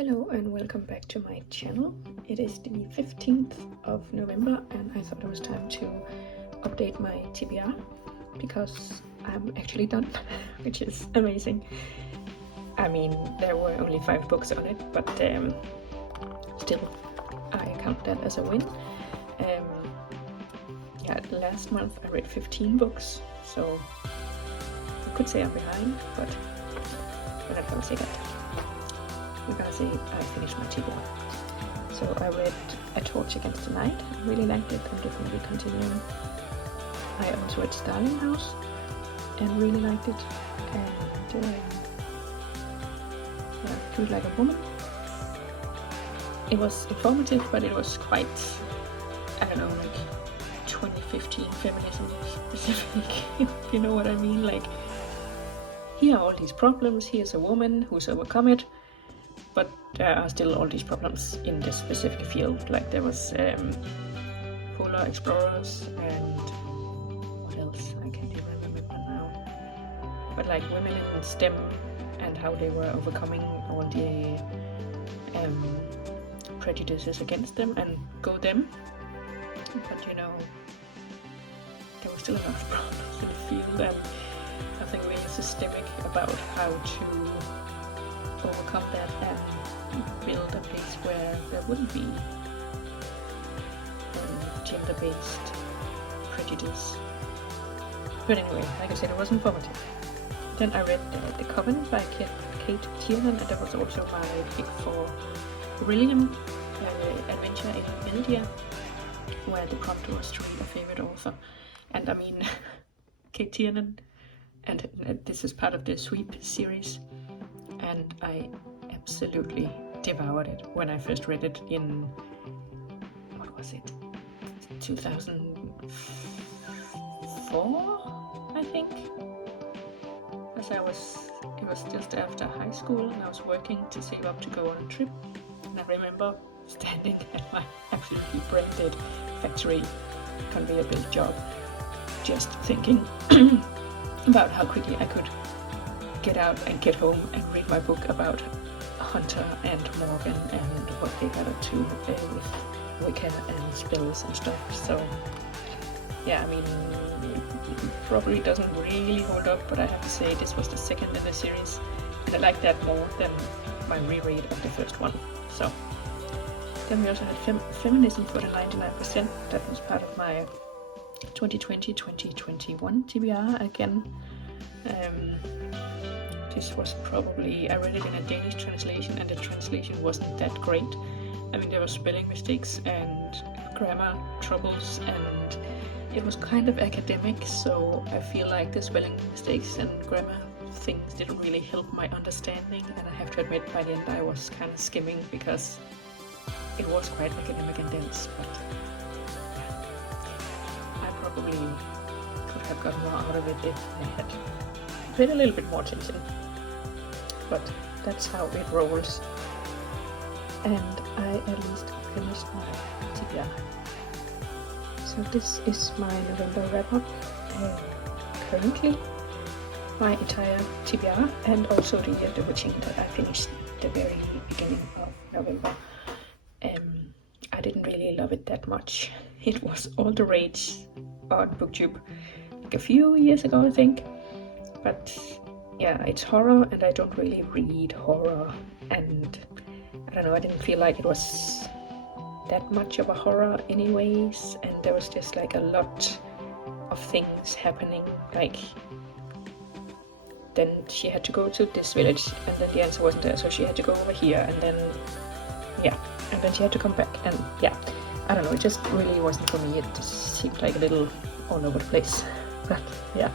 Hello and welcome back to my channel. It is the 15th of November and I thought it was time to update my TBR because I'm actually done, which is amazing. I mean, there were only 5 books on it, but still I count that as a win. Last month I read 15 books, so you could say I'm behind, but we're not gonna say that. We're gonna say I finished my TBR. So I read A Torch Against the Night. I really liked it. I'm definitely continuing. I also read Starling House and really liked it. And Feel Like a Woman. It was informative, but it was quite, I don't know, like 2015 feminism specific, if you know what I mean. Like, here are all these problems, here's a woman who's overcome it, but there are still all these problems in this specific field. Like there was polar explorers and what else? I can't even remember now. But like women in STEM and how they were overcoming all the prejudices against them and go them. But you know, there were still a lot of problems in the field and nothing really systemic about how to overcome that and build a place where there wouldn't be gender-based prejudice. But anyway, like I said, it was informative. Then I read The Coven by Kate Tiernan, and that was also my pick for Brilliant Adventure in Meldia, where the prompt was to read a favorite author. And I mean, Kate Tiernan, and this is part of the Sweep series, and I absolutely devoured it when I first read it in, what was it, 2004, I think, because it was just after high school and I was working to save up to go on a trip, and I remember standing at my absolutely brain-dead factory conveyor belt job, just thinking about how quickly I could get out and get home and read my book about Hunter and Morgan and what they got up to with Wicca and spells and stuff. So yeah, I mean, it probably doesn't really hold up, but I have to say this was the second in the series and I like that more than my reread of the first one. So then we also had Feminism for the 99%. That was part of my 2020-2021 TBR again. This was probably, I read it in a Danish translation and the translation wasn't that great. I mean, there were spelling mistakes and grammar troubles and it was kind of academic, so I feel like the spelling mistakes and grammar things didn't really help my understanding, and I have to admit by the end I was kind of skimming because it was quite academic and dense, but yeah, I probably could have gotten more out of it if I had paid a little bit more attention, but that's how it rolls. And I at least finished my TBR. So this is my November wrap-up. Currently my entire TBR and also the Witching that I finished at the very beginning of November. I didn't really love it that much. It was all the rage on BookTube like a few years ago, I think. But yeah, it's horror and I don't really read horror, and I don't know, I didn't feel like it was that much of a horror anyways, and there was just like a lot of things happening, like then she had to go to this village and then the answer wasn't there, so she had to go over here, and then yeah, and then she had to come back, and yeah, I don't know, it just really wasn't for me. It just seemed like a little all over the place. But yeah,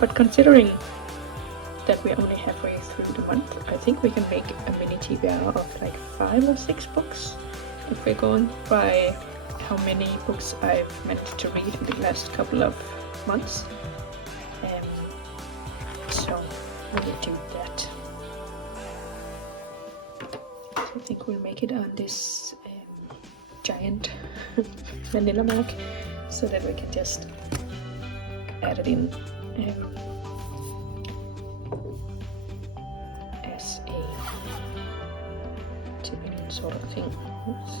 but considering that we're only halfway through the month, I think we can make a mini TBR of like 5 or 6 books if we're going by how many books I've managed to read in the last couple of months. So we'll do that. So I think we'll make it on this giant manila mark so that we can just add it in as a sort of thing. Oops.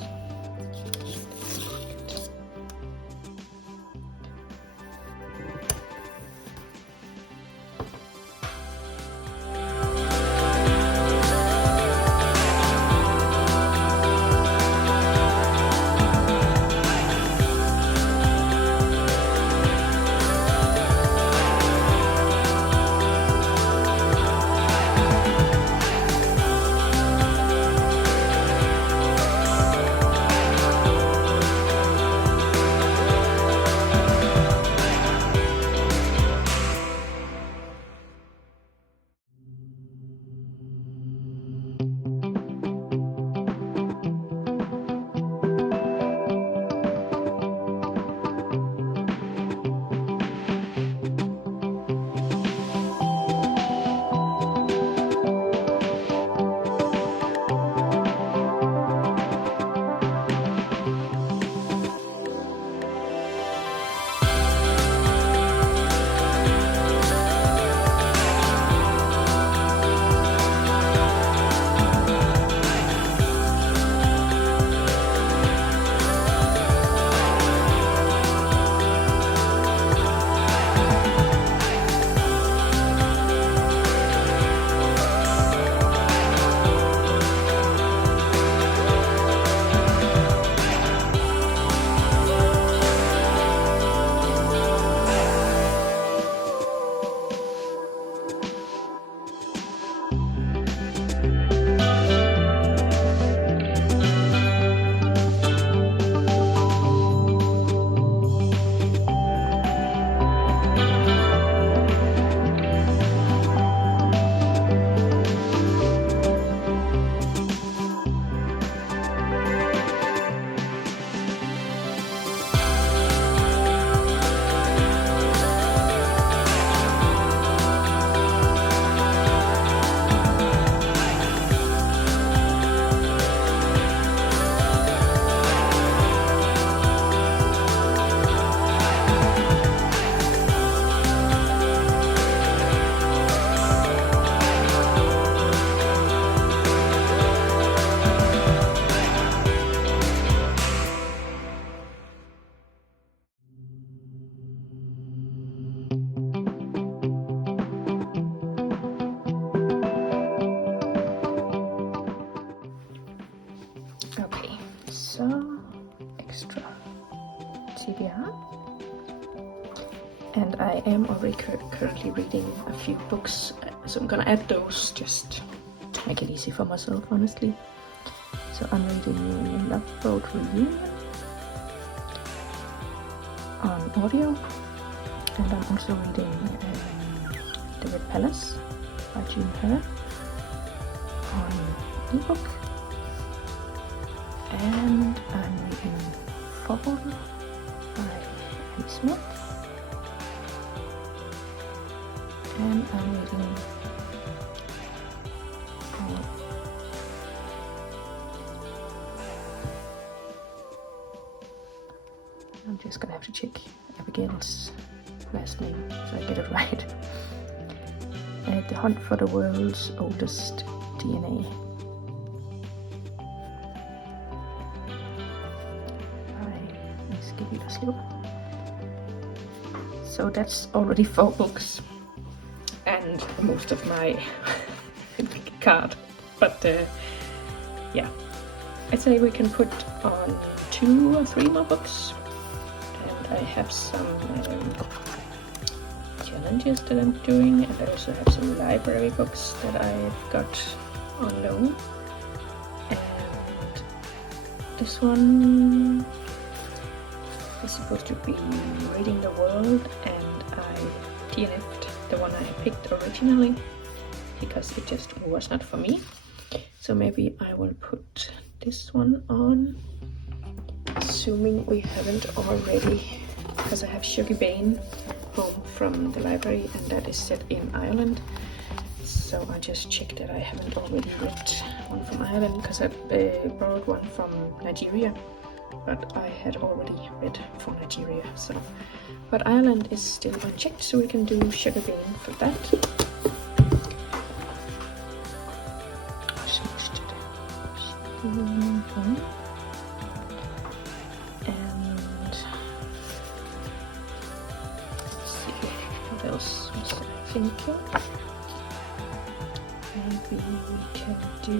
Okay, so extra TBR, and I am already currently reading a few books, so I'm gonna add those just to make it easy for myself, honestly. So I'm reading Love Boat Reunion on audio, and I'm also reading The Red Palace by Jean Hur on ebook. And I'm reading Fall by Annie Smith. And I'm reading I'm just gonna have to check Abigail's last name so I get it right. The Hunt for the World's Oldest DNA. So that's already 4 books and most of my big card, but yeah, I'd say we can put on 2 or 3 more books, and I have some challenges that I'm doing, and I also have some library books that I've got on loan, and this one is supposed to be Reading the World, and I DNF'd the one I picked originally because it just was not for me. So maybe I will put this one on, assuming we haven't already, because I have Sugar Bane home from the library, and that is set in Ireland. So I just checked that I haven't already read one from Ireland, because I borrowed one from Nigeria, but I had already read for Nigeria. So, but Ireland is still unchecked, so we can do Sugar Bane for that. And let's see, what else was I thinking? Maybe we can do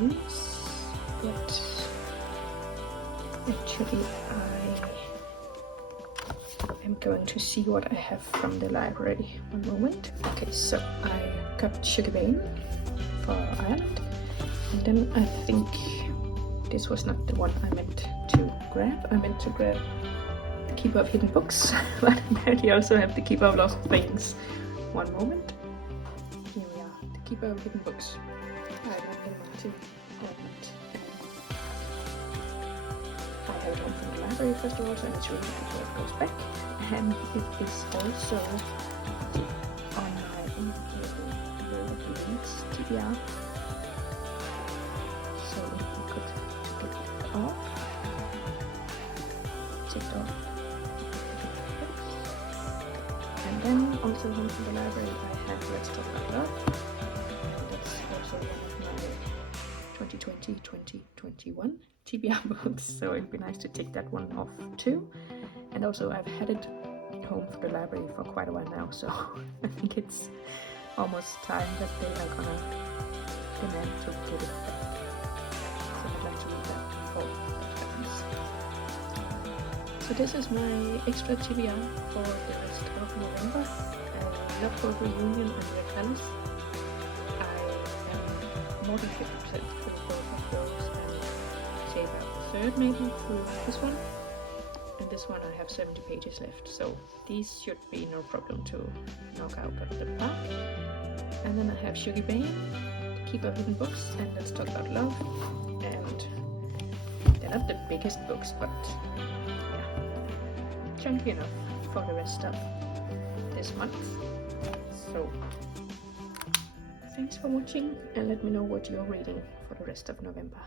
letters, but actually I am going to see what I have from the library. One moment. Okay, so I got Sugar Bane for Ireland, and then I think this was not the one I meant to grab. I meant to grab Keeper of Hidden Books, but apparently I also have the Keeper of Lost Things. One moment. Here we are, the Keeper of Hidden Books. I have them too, and I have it home from the library first of all, so I need to read it before it goes back. And it is also on my November TBR, so we could take it off. Take it off. And then also home from the library I have Let's Talk About Love. And that's also one of my 2020-2021 TBR books, so it'd be nice to take that one off too. And also I've had it home from the library for quite a while now, so I think it's almost time that they are gonna demand to get it back. So I'd like to read that before that happens. So this is my extra TBR for the rest of November. Love Boat Reunion and Red Palace. I am more than 50% through both of those, and say about the third maybe through this one. And this one I have 70 pages left, so these should be no problem to knock out of the park. And then I have Sugar Bane, Keeper of Hidden Books, and Let's Talk About Love. And they're not the biggest books, but yeah, chunky enough for the rest of this month. So thanks for watching, and let me know what you're reading for the rest of November.